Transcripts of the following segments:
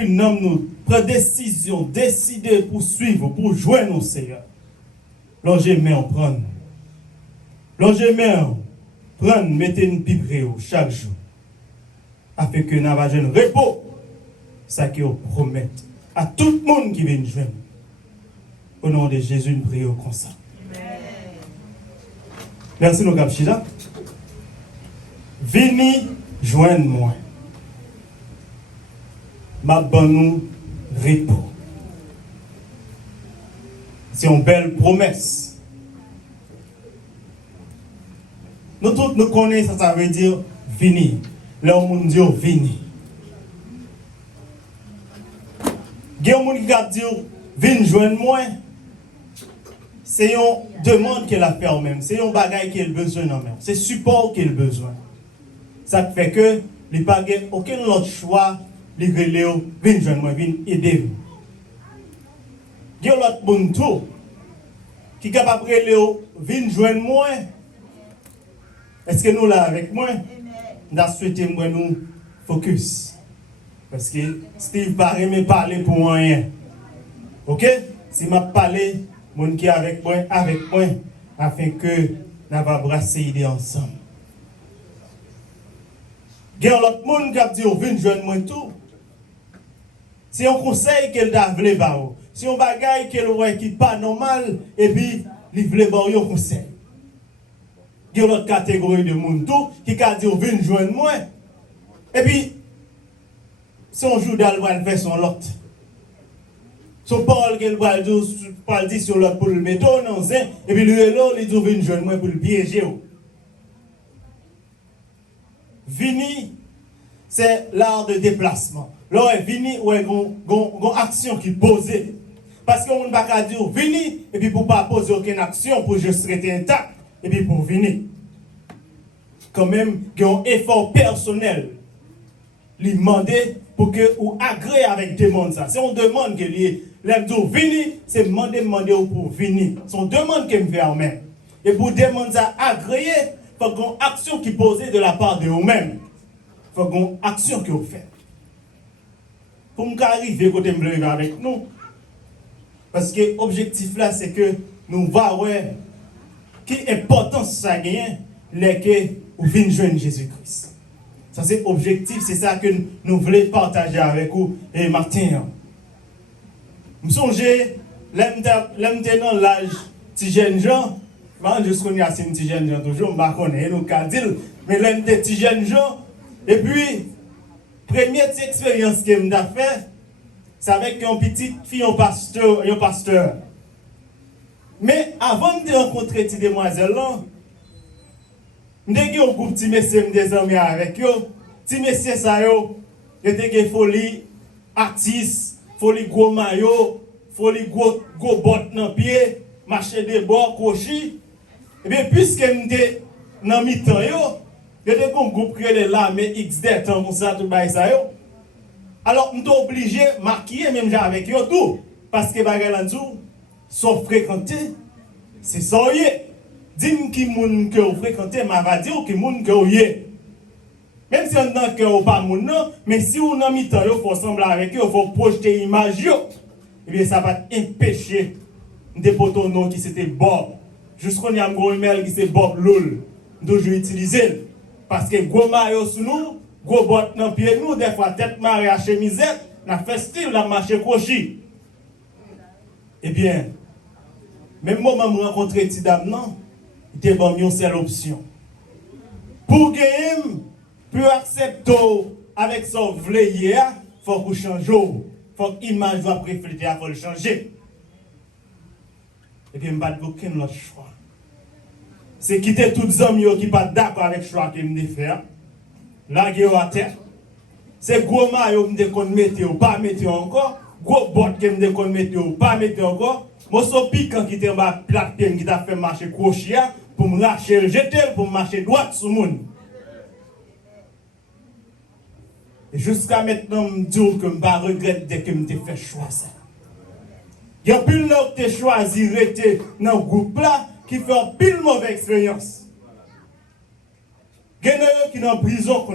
puis nous prendre décision, décider pour suivre, pour joindre au Seigneur. L'enjeu on prend. L'enjeu prendre, mettez une pipe chaque jour. Afin que nous ayons un repos. Ça que vous promet à tout le monde qui vient joindre. Au nom de Jésus, nous prions comme ça. Merci, nos capchila. Venez joindre moi. Ma bonne repos. C'est une belle promesse. Nous tous nous connaissons, ça veut dire venir. L'homme dit venir. Il y a des gens qui disent venez joindre moi. C'est une demande qu'elle a fait en même. C'est un bagage qu'elle a besoin en même. C'est support qu'elle a besoin. Ça fait que les pas aucun autre choix. Les gens viennent joindre moi, viennent aider vous. Il y a l'autre monde tout qui est capable de venir joindre moi. Est-ce que nous là avec moi? Nous souhaitons nous focus. Parce que Steve paraît me parler pour rien. Ok? Si je parle, mon qui est avec moi, afin que nous allons brasser l'idée ensemble. Il y a l'autre monde qui a dit, viens joindre moi tout. C'est un conseil qu'elle a voulu faire. C'est un bagage qu'elle voit qui n'est pas normal, et puis il voulait faire un conseil. Il y a l'autre catégorie de monde tout qui a dit, viens joindre moi. Et puis, si on joue dans le faire son lot. Son parole qu'elle va dire sur l'autre pour le mettre dans un, et puis lui, il dit, viens joindre moi pour le piéger. Vini, c'est l'art de déplacement. Là, vini, ouais, une action qui pose. Parce qu'on ne va pas dire vini, et puis pour ne pas poser aucune action, pour juste rester intact, et puis pour venir. Quand même, il y a un effort personnel. Lui demander pour que vous agréez avec des demandes. Si on demande que lui, l'aime venir, c'est demander pour venir. C'est une demande qu'il me fait en même. Et pour demander ça agréer, il faut qu'il y ait une action qui pose de la part de vous-même. Il faut qu'il y ait une action que vous faites. Pour nous arriver côté me avec nous. Parce que l'objectif là, c'est que nous voyons quelle importance ça gagne, les que vous venez joindre Jésus-Christ. Ça c'est l'objectif, c'est ça que nous voulons partager avec vous et Martin. Je songe, l'homme dans l'âge petit jeune gens, je connais assez petit jeune gens toujours, je ne connais pas, mais l'homme des petits jeunes gens, et puis, première expérience que j'ai fait, c'est avec une petite fille, un pasteur. Mais avant de rencontrer cette demoiselle-là, j'ai eu un groupe de messieurs, des amis avec eux. Petit messieurs, ça y est, des folie artiste, folie gros maillot, folie gros bottes dans les pieds, marcher des bords, crochet. Et bien, puisque j'étais dans mi-temps, il y a un groupe qui est là, mais XD, pour ça, tout ça. Alors, je suis obligé de maquiller même avec eux tout. Parce que les gens sont fréquentés. C'est ça. Dis-moi qui est que vous fréquentez, mais va dire qui est que vous êtes. Même si on n'a que pas moun non, mais si on a mis temps, il faut sembler avec eux, il faut projeter l'image. Et bien, ça va empêcher des potos non qui c'était Bob. Jusqu'on y a un gros email qui c'est Bob Loul. Donc, je vais utiliser. Parce que gros maillot sous nous, gros bottes dans pied nous, des fois tête marée à chemisette, on a fait style, la marche crochet. Eh bien, même moi, je rencontré cette dame, non, il était bon, une seule option. Pour gagner, pour accepter avec son vlé hier, il faut qu'on change. Il faut que l'image doit refléter, il faut le changer. Et bien, je n'ai pas aucun autre choix. C'est quitter tous les hommes qui ne sont pas d'accord avec le choix que je fais. Là, je à terre. C'est gros maillot que je mettre ou pas mettre encore. Gros bottes que je mettre ou pas mettre encore. Moi, c'est piquant qui était en bas plate qui t'a fait marcher crochet pour me lâcher, jeter pour me marcher droit sur le monde. Et jusqu'à maintenant, je me dis que je ne regrette dès que je fait choix. Il y a plus de gens qui ont choisi de rester dans le groupe là qui fait une pile mauvaise expérience. Il y a des gens qui sont en prison.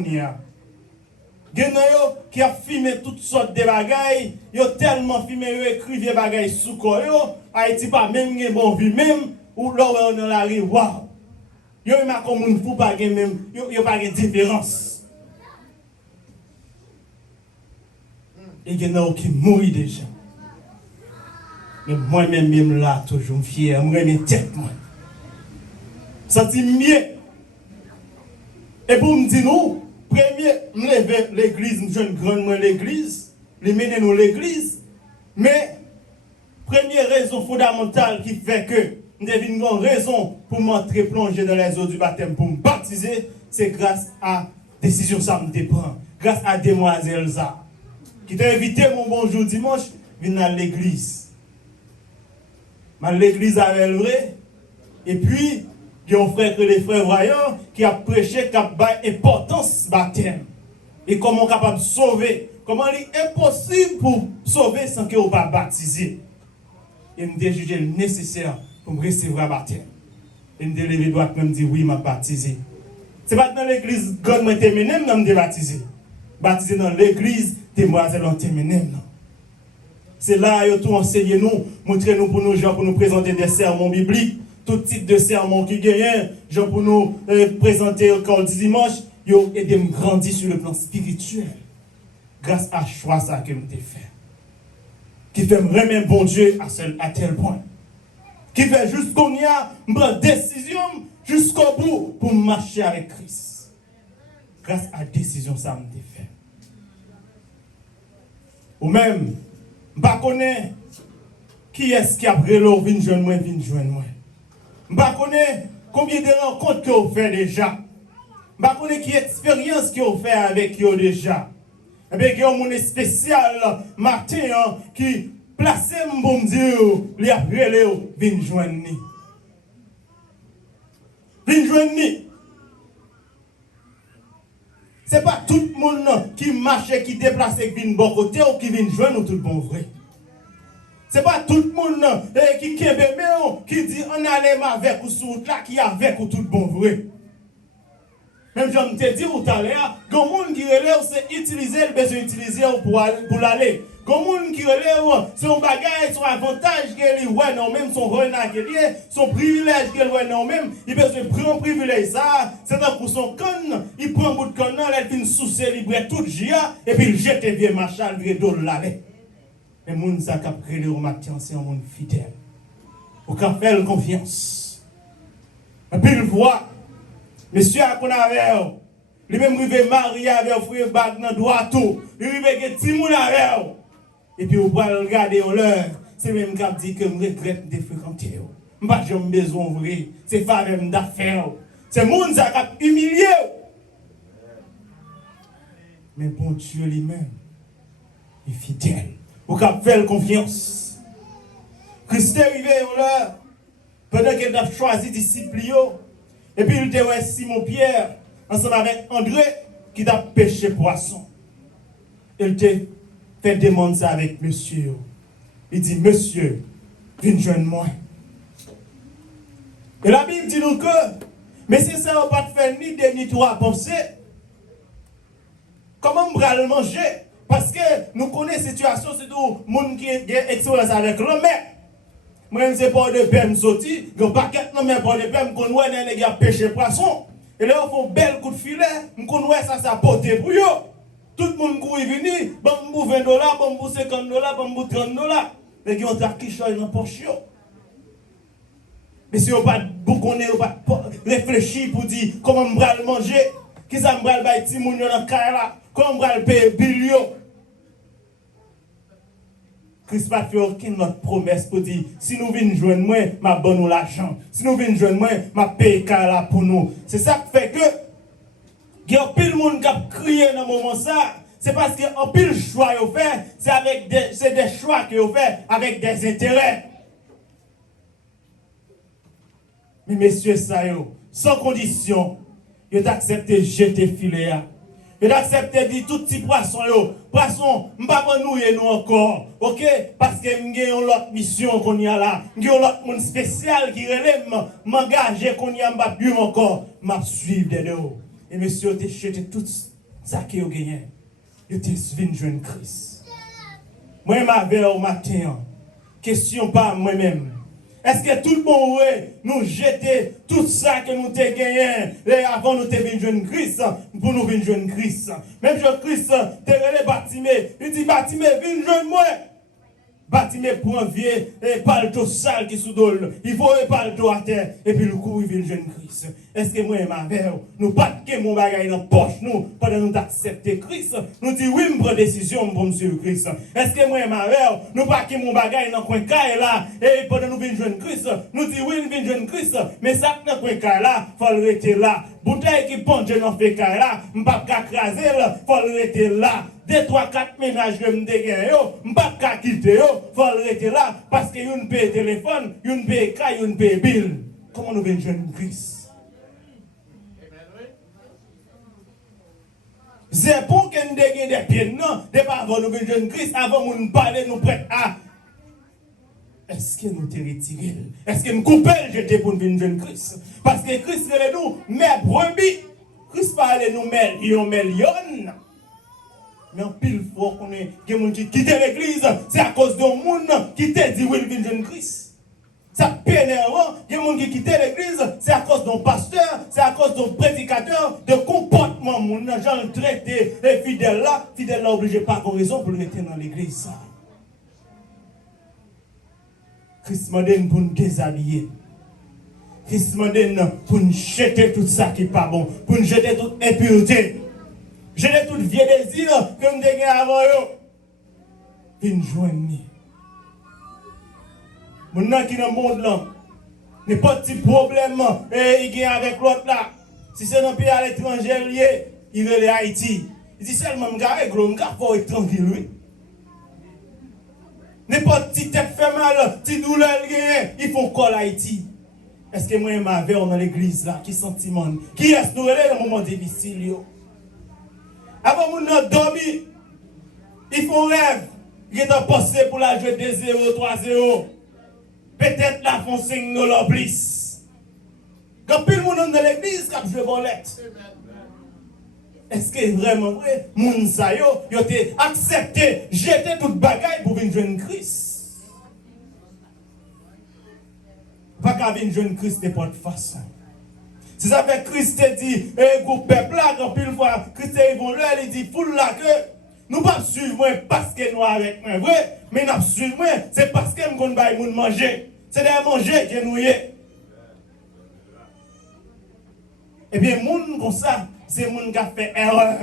Il Gen yo qui a filmé toutes sortes de bagailles, yo tellement filmé yo écrit des bagailles sous corps yo, Haïti pas même gen bon vie même ou là on dans la rue waouh. Yo m'a comme un fou pas gen même, yo pas gen différence. Et gen yo qui mourit déjà. Mais moi-même même là toujours fier, moi mes tête moi. Senti mieux. Et pour me dire nous premier, nous levons l'église, nous jouons grandement l'église, nous menons nous l'église, mais première raison fondamentale qui fait que nous avons une raison pour m'entrer plonger dans les eaux du baptême, pour me baptiser, c'est grâce à la décision que ça me prend, grâce à Demoiselle Za, qui t'a invité mon bonjour dimanche, venir à l'église. L'église avait vrai, et puis, il y a un frère que les frères voyants qui a prêché, qui a donné importance baptême. Et comment on est capable de sauver. Comment il est impossible pour sauver sans que vous ne pas baptiser. Et nous avons jugé nécessaire pour me recevoir baptême. Et nous avons levé droit même dire oui, m'a baptisé. Ce n'est pas dans l'église God m'a terminé, je me baptisé. Baptisé dans l'église, Demoiselle en terminé. C'est là que tout enseigné nous, montrer nous pour nous gens, pour nous présenter des sermons bibliques. Tout type de sermon qui gagne, genre pour nous présenter encore dimanche, yo aidé me grandir sur le plan spirituel. Grâce à choix ça que nous t'ai fait. Qui fait vraiment bon Dieu à tel point. Qui fait jusqu'on y a une décision jusqu'au bout pour marcher avec Christ. Grâce à la décision ça me t'ai fait. Ou même, je ne connais pas qui est-ce qui a pris l'eau, vin joindre moi. Je ne connais pas combien de rencontres que vous faites déjà. Je ne connais pas quelle expérience que vous faites avec eux déjà. Et bien, il y a un monde spécial, Martin, qui place mon Dieu, les après les vin joindre. Vin joindre. Ce n'est pas tout le monde qui marche, qui déplace, qui vient de bon côté ou qui vient joindre tout le bon vrai. Ce n'est pas tout le monde qui qui dit on allait avec ou sur là qui est avec ou tout le bon vrai. Même je te dis tout à l'heure, il y a des gens qui relèvent, c'est utiliser le besoin d'utiliser pour l'aller. Il y a des gens qui relèvent, c'est un bagage, son avantage qu'elle est, ouais, non, même son renard qu'elle est, son privilège qu'elle est, non, même, il besoin de prendre un privilège, ça, c'est un pour son conne, il prend un bout de conne, il fait une soucier, il brûle tout le gia, et puis il jette les vieux machins, il vient d'eau l'aller. Mais les gens qui ont créé au matin, c'est un monde fidèle. Aucun fait confiance. Et puis il voit, monsieur a qu'on avait, lui même rivé marié avec un frère bag dans droit tout, lui rivé que petit moun avec. Et puis vous pouvez regarder l'heure, c'est même qui dit que je regrette de fréquenter. Je n'ai pas besoin de vrai, c'est pas même d'affaires. C'est monde qui a humilié. Mais bon Dieu lui-même est fidèle. Vous avez fait confiance. Christ est arrivé là, pendant qu'il a choisi disciples, et puis il était Simon-Pierre, ensemble avec André, qui a pêché poisson. Il te fait demander ça avec monsieur. Il dit, monsieur, viens joindre moi. Et la Bible dit nous que, mais si ça n'a pas fait ni deux ni trois pensées, comment on va le manger? Parce que nous connaissons la situation, c'est tout le monde qui a expérience avec l'homme. Moi, je ne sais pas de paix, je sorti, je ne sais pas de paix, je connais les gars pêcher poisson. Et là, il faut un bel coup de filet, je connais ça porté pour eux. Tout le monde qui est venu, bon, $20, bon, $50, bon, $30. Les gars ont qui choisissent dans la poche. Mais si vous n'avez pas réfléchi pour dire comment on va le manger, qui ça va le bailler dans le carré, comment on va le payer billion. Christ n'a fait aucune autre promesse pour dire si nous venons joindre moi, ma bonne l'argent. Si nous venons joindre moi, ma paye carré pour nous. C'est ça qui fait que il y a pile de monde qui a crié dans ce moment ça. C'est parce qu'il y a pile de choix qu'ils ont fait, c'est des choix qu'ils ont fait avec des intérêts. Mais messieurs, ça sans condition, ils ont accepté de jeter filet. Ils ont accepté de dire tout petit poisson, poisson, je ne vais pas nous encore. Ok? Parce que nous avons une autre mission qu'on y a là. Nous avons l'autre monde spécial qui relève, m'engager qu'on y a encore. Je vais suivre de nous. Et messieurs, ils ont jeté tout ça qu'ils ont gagné. Yo te vin joindre Christ. Moi m'avais au matin. Question pas moi-même. Est-ce que tout le monde nous jeter tout ça que nous avons gagné et avant nous avons joindre Christ pour nous venir joindre Christ. Même Christ, tu es Bartimée. Il dit Bartimée, viens joindre moi. Bartimée prend un vieux et palto sale qui sous dole. Il faut un palto à terre et puis le coup il vient jeune Christ. Est-ce que moi et ma mère, nous pas que mon bagage dans la poche nous pendant nous accepter Christ, nous dit oui, je prends décision pour me suivre Christ. Est-ce que moi et ma mère, nous pas que mon bagage dans le coin caille là et pendant nous venir jeune Christ, nous dit oui, nous venons jeune Christ, mais ça dans le coin caille là, faut le rester là. Bouteille qui ponche dans le fait caille là, je ne pas craser là, faut le rester là. 2, 3, 4 ménages que je dégaine, je ne peux pas quitter, il faut rester là, parce que vous paye téléphone, vous paye caille, vous paye bill. Comment nous venons jeune Christ? C'est pour que nous dégaine des pieds, non, avant nous venons jeune Christ, avant nous parler, nous prêter à. Est-ce que nous te retiré? Est-ce que nous coupons le jeté pour nous venir jeune Christ? Parce que Christ est nous, mais brebis. Christ parle nous, mais million. Mais en pile fois qu'on est des gens qui quittent l'église, c'est à cause d'un monde qui te dit oui, il vient de Christ. Ça pénère, des gens qui quittent l'église, c'est à cause d'un pasteur, c'est à cause d'un prédicateur, de comportement, mon gens traité les fidèles là obligé pas avoir raison pour le mettre dans l'église. Christ m'a donné pour nous déshabiller. Christ m'a donné pour nous jeter tout ça qui n'est pas bon, pour nous jeter toute impureté. J'ai tout vieux désir que nous avons avant eux. Viens joindre. Maintenant qui dans le monde là, n'est pas de petit problème il y a avec l'autre là. Si c'est un pays à l'étranger, il est Haïti. Il dit seulement je vais faut être tranquille. Oui. N'est pas de petit tête fait mal, petit douleur, il faut call Haïti. Est-ce que moi et ma mère dans l'église là, qui sentiment, qui est nous dans le moment difficile? Avant de nous dormir, il faut rêve. Il est passé pour la jouer 2-0, 3-0. Peut-être la font signe de l'oblis. Quand plus le monde dans l'église, quand je volette. Est-ce que vraiment vrai, moun sa yo, yo te accepté, jeter toute bagaille pour venir joindre Christ? Pas qu'à venir joindre Christ de n'importe façon. Si ça fait Christ te dit, groupe peuple là, quand pile fois, Christ ils vont là, il dit, foule là que, nous pas suivre moi parce que nous avec moi, vrai, mais nous suivre moi, c'est parce que nous avons bail manger. C'est des manger que nous y est. Eh bien, moun comme ça, c'est moun qui a fait erreur.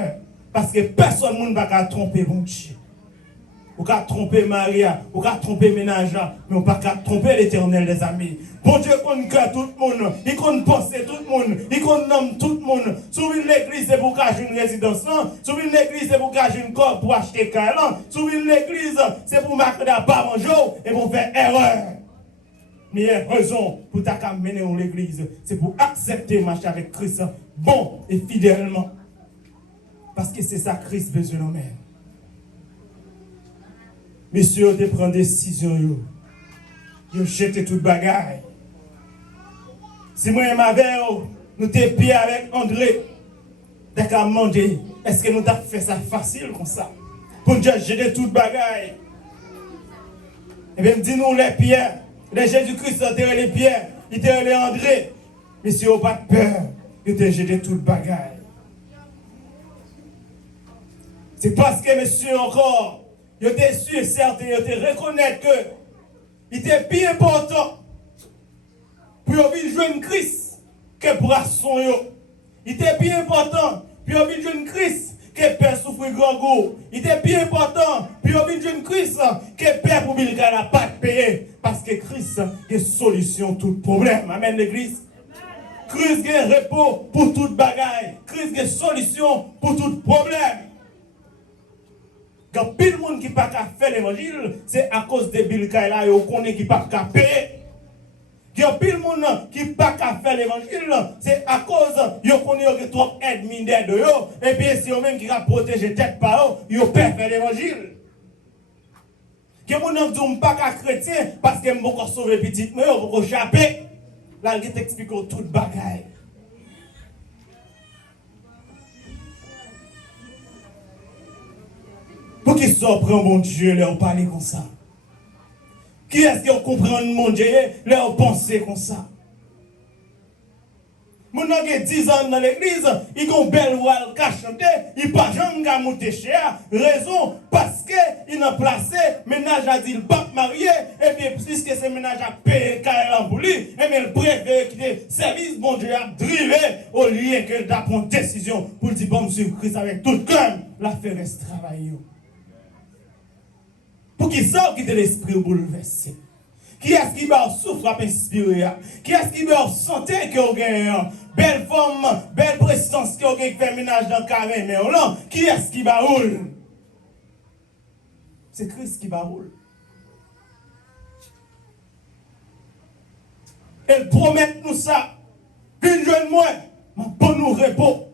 Parce que personne ne va tromper mon Dieu. Ou qu'à tromper Maria, ou qu'à tromper ménagère, mais on pas qu'à tromper l'Éternel des amis. Bon Dieu connaît tout le monde, il connaît penser tout le monde, il connaît nommer tout le monde. Souvent l'église c'est pour cacher une résidence, souvent l'église c'est pour cacher une corps pour acheter calan, souvent l'église c'est pour marquer la part en jour et pour faire erreur. Mais il y a raison pour t'amener dans l'église, c'est pour accepter marcher avec Christ bon et fidèlement. Parce que c'est ça Christ besoin de nous. Monsieur, te prend décision, yo jette toute bagaille. Si moi et ma mère, nous te pieds avec André, d'accord, demander, est-ce que nous t'avons fait ça facile comme ça? Pour nous jeter toute bagaille. Eh bien, dis-nous les pierres, les Jésus-Christ, les pierres, il te les André. Monsieur, pas de peur, il te jeté toute bagaille. C'est parce que monsieur encore, il était sûr et certain, il était reconnaître que il était plus important pour venir joindre Christ que pour son yo. Il était plus important pour venir joindre Christ que Père souffrir grand goût. Il était plus important pour venir joindre Christ que Père pour venir la pas payer. Parce que Christ est solution tout problème. Amen l'église. Christ est repos pour toute bagaille. Christ est solution pour tout problème. Quand pile monde qui pas qu'à faire l'évangile, c'est à cause des billes là et on connaît qui pas qu'à payer. Quand pile monde qui pas qu'à faire l'évangile, c'est à cause yo connaît que trop aide mine de yo et puis c'est eux même qui va protéger tête par eux, yo peut faire l'évangile. Que monde dit pas qu'à chrétien parce que m'ont sauver petite mais on va échapper. Là il t'explique toute bagaille. ça prend mon Dieu, leur parler comme ça? Qui est-ce qui comprend mon Dieu, leur penser comme ça? Mon qui a 10 ans dans l'église, il a une belle voix à chanter, il n'a pas jamais monté cher. Raison, parce qu'il a placé ménage à dire le pape marié, et bien, puisque c'est ménage à payer carrément pour lui, et bien, le préfet qui est service, bon Dieu, a drivé au lieu que d'apprendre décision pour dire, bon, monsieur Christ, avec tout le cœur, l'affaire reste travailler. Pour qu'il sorte, quitter l'esprit bouleversé. Qui est-ce qui va souffrir à inspirer? Qui est-ce qui va sentir qu'il y a une belle forme, belle présence qui a fait ménage dans le carré? Mais non, qui est-ce qui va rouler? C'est Christ qui va rouler. Elle promet nous ça. Une jeune moi, pour nous repos.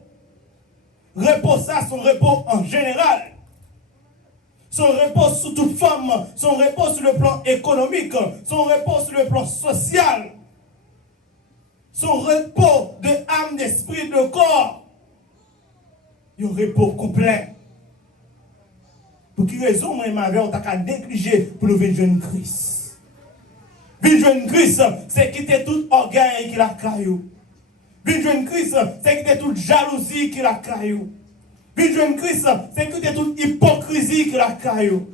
Repos ça, son repos en général. Son repos sur toute forme, son repos sur le plan économique, son repos sur le plan social, son repos de âme, d'esprit, de corps. Il y a un repos complet. Pour quelle raison, moi, on t'a négligé pour le jeune Christ? Le jeune Christ, c'est quitter tout orgueil qu'il a caillou. Le jeune Christ, c'est quitter toute jalousie qu'il a caillou. Le jeune Christ, c'est quitter toute hypocrisie qu'il a caillou.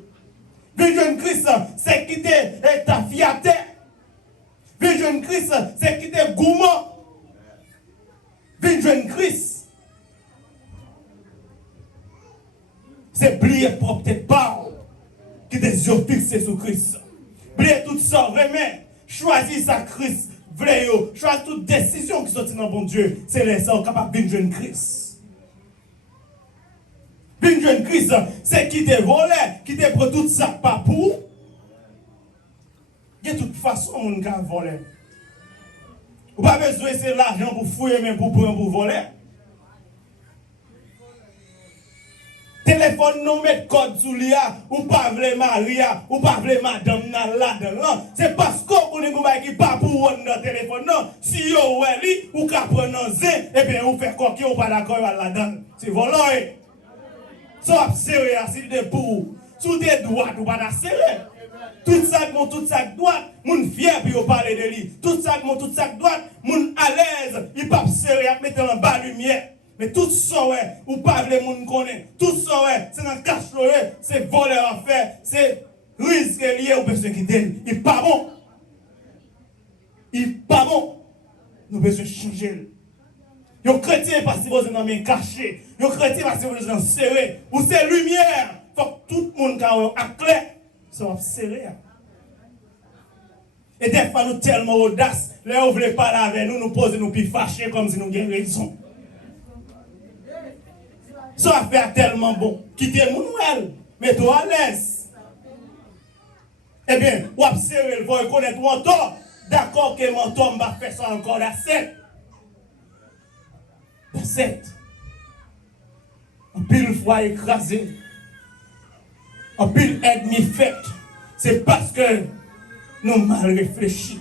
Le jeune Christ, c'est quitter ta fierté. Le jeune Christ, c'est quitter gourmand. Le jeune Christ, c'est plier propre tête part, qui des yeux fixés sur Christ. Plier tout ça, vraiment, choisir sa Christ, choisir toute décision qui sortit dans bon Dieu, c'est les gens capables de jeune Christ. Une jeune Christ, c'est qui te volé, qui te prend tout ça pas pour. De toute façon, on va voler. Vous n'avez pas besoin de l'argent pour fouiller, mais pour prendre pour voler. Téléphone, nous mettons code sous l'IA, ou pas vle Maria, ou pas vle madame là-dedans. C'est parce qu'on ne peut pas pour dans le téléphone. Non, si vous avez ou qu'à prendre un zé, et bien vous faites quoi qui ou pas d'accord là-dedans. C'est volant. Ça va serrer à s'il est pour sous des droites ou pas serrer. Tout ça droite, moun fier puis on parler de lui. Tout ça droite, moun à l'aise, il pas serrer à mettre en bas lumière. Mais tout ça ouais, ou pas les moun connaît. Tout ça ouais, c'est dans cache c'est voler à faire, c'est risque lié aux personnes qui t'aiment. Il pas bon. Il pas bon. Nous besoin changer. Yon chrétien parce que vous êtes dans mes cachés. Yon chrétien parce que vous êtes serré. Ou c'est lumière. Faut que tout le monde a clair. Ça va serrer. Et des fois nous tellement audace. Là, vous voulez parler avec nous, nous poser nous puis fâcher comme si nous avions raison. Ça va faire tellement bon. Quittez mon Noël. Mets-toi à l'aise. Eh bien, vous observez, vous reconnaître mon tort. D'accord que mon tort va faire ça encore la 7. La 7. En pile fois écrasé. En pile ennemi fait. C'est parce que nous mal réfléchis.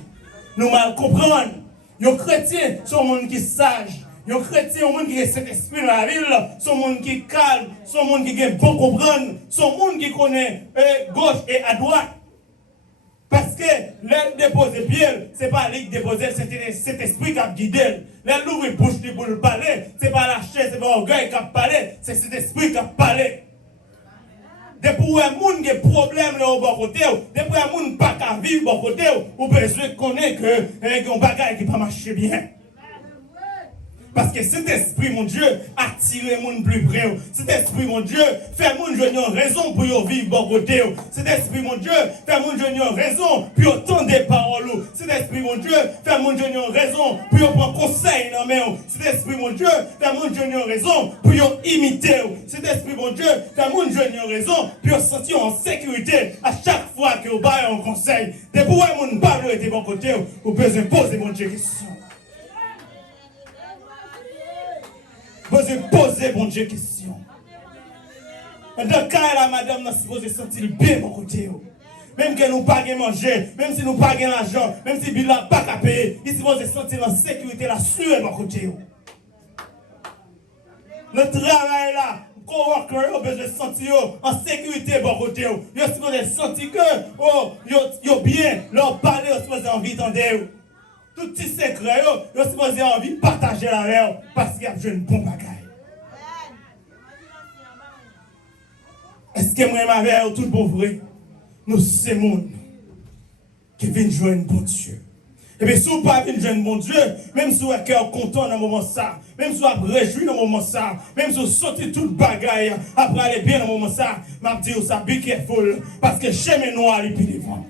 Nous mal comprenons. Les chrétiens sont monde qui sage. Les chrétiens sont monde qui a cet esprit dans la ville. Sont monde qui calme. Sont monde qui bon comprendre. Sont monde qui connaît gauche et à droite. Parce que l'aile déposer pied, ce n'est pas lui qui dépose, c'est cet esprit qui a guidé. L'aile ouvre bouche pour le parler, ce n'est pas la chaise, ce n'est pas l'orgueil qui a parlé, c'est cet esprit qui a parlé. Depuis un monde qui a des problèmes au bon côté, depuis un monde qui n'a pas vivre au bon côté, ou besoin de connaître qu'il y a un bagage qui ne marche pas bien. Parce que cet esprit, mon Dieu, attire mon plus près. Cet esprit, mon Dieu, fait mon Dieu une raison pour vivre bon côté. Cet esprit, mon Dieu, fait mon Dieu une raison pour entendre des paroles. Cet esprit, mon Dieu, fait mon Dieu une raison pour prendre conseil dans mes mains. Cet esprit, mon Dieu, fait mon Dieu une raison pour imiter. Cet esprit, mon Dieu, fait mon Dieu une raison pour se sentir en sécurité à chaque fois que vous baillez un conseil. Depuis que mon Pablo était bon côté, vous pouvez poser mon Dieu question. Vous poser mon Dieu question. Dans le cas là, madame, nous supposons sentir bien mon côté. Même que nous pas manger, même si nous pas l'argent, même si nous n'a pas qu'à payer, il supposons sentir la sécurité, la sueur mon côté. Le travail là, coworkers ont besoin de sentir en sécurité bon côté. Ils ont supposé sentir que yo bien, leur parler, ils ont supposé envie d'entendre. Tout petit secret, ils ont supposé envie de partager avec eux parce qu'il y a besoin de bon bagage. Est-ce que moi avec tout bon vrai? Nous c'est monde qui vient joindre bon Dieu. Et bien, si vous ne pas venir joindre mon Dieu, même si vous êtes cœur content dans le moment ça, même si vous êtes réjoui dans le moment ça, même si vous sortez tout le bagaille, après aller bien dans le moment ça, je dis ça, be careful, parce que chemin noir, il est devant.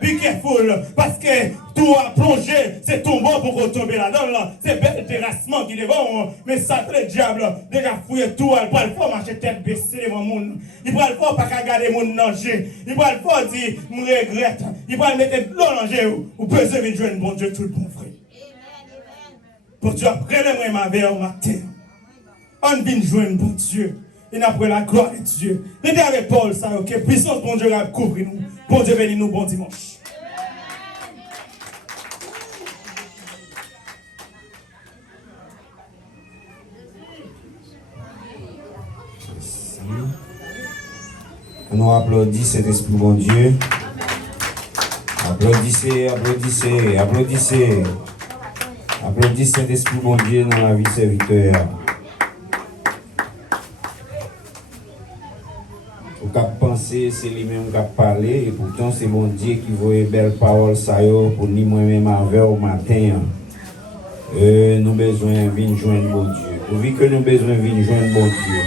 Be careful, parce que tout a plongé, c'est tombant pour retomber là-dedans. C'est bête terrassement qui est devant. Mais ça, le diable, déjà fouillé tout, il va le faire marcher tête baissée devant le monde. Il va le faire pas qu'à garder mon danger. Il va le faire dire, je regrette. Il va le mettre dans le danger. Ou besoin de jouer un bon Dieu, tout le bon frère. Pour Dieu, après le ma veille au matin, on vient jouer un bon Dieu. Et après la gloire de Dieu. Mettez avec Paul, ça, ok? Puissance, bon Dieu, couvrir nous. Bon Dieu, bénis nous, bon dimanche. On applaudit cet esprit, bon Dieu. Applaudissez, applaudissez, applaudissez. Applaudissez cet esprit, bon Dieu, dans la vie serviteur. Au cap penser, c'est lui-même qui a parlé, et pourtant c'est mon Dieu qui voit belle parole ça pour nous moi-même avec au matin. Nous besoin de venir joindre bon Dieu. Vu que nous besoin de venir joindre bon Dieu,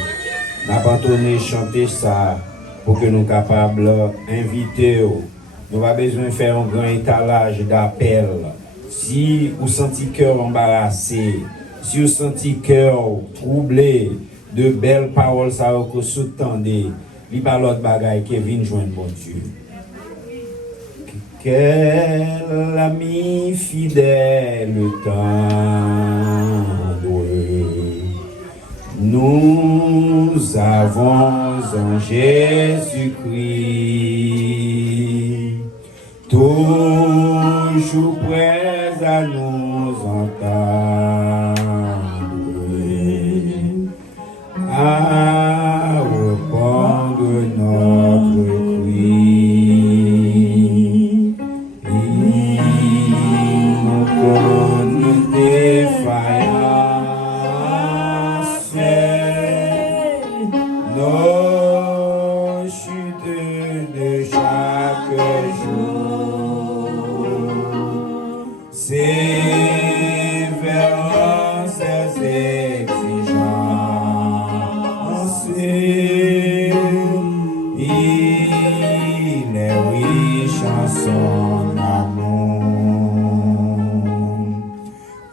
nous avons entonné chanter ça pour que nous soyons capables d'inviter. Nous avons besoin de faire un grand étalage d'appel. Si vous sentez cœur embarrassé, si vous sentez cœur troublé, de belles paroles ça que vous sous-tendez, il n'y a pas l'autre bagaille qui vient joindre bon Dieu. Quel ami fidèle tendre nous avons en Jésus-Christ, toujours prêt à nous entendre, à répondre notre cri. Il nous connaît défaillance, nos chutes de chaque jour, sévérance et exigences, il est riche en son amour.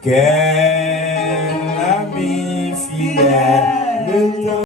Quel ami fidèle.